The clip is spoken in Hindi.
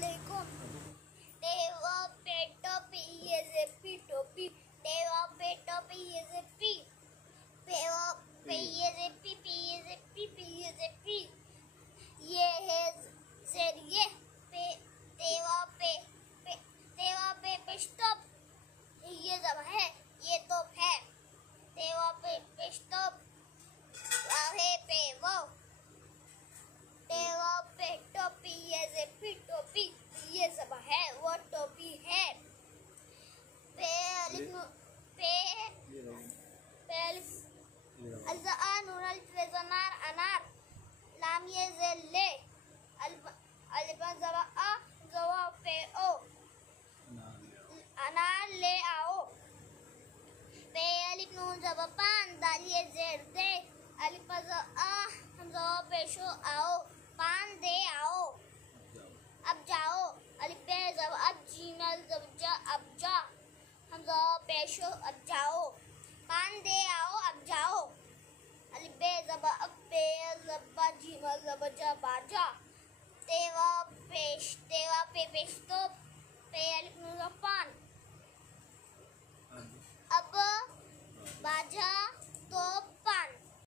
अस्सलामुअलैकुम। देवा पेटो पी ये जे पी टोपी, देवा पेटो पी ये जे पी, देवा पे ये जे पी पी ये जे पी, ये है शेर ये पे देवा पे पिस्टॉप, ये जब है ये तो है, देवा पे पिस्टॉप वाहे पे वो, देवा पे टोपी ये जे पी टोपी, ये सब है वो टोपी है। पे अलिफ पे अल्ज़ा नूर अल्फ़नार अनार, लाम ये जे ले, अलिफ ज़बा आ ज़वा पे ओ, अनार ले आओ। पे अलिफ नून ज़बा पान, दाल ये ज़ेर दे, अलिफ ज़ा ज़वा पेशो आओ, पान दे आओ, अब जाओ। अलिफ बे ज़ब अब जीमल ज़ब जा अब जा, हम ज़वा पेशो अब जाओ, पान दे आओ अब जाओ। अलिफ बे ज़ब अब बे ज़ब्बा जीमल ज़ब जा बाजा, तेवा पे पेश तो, पे अलिफ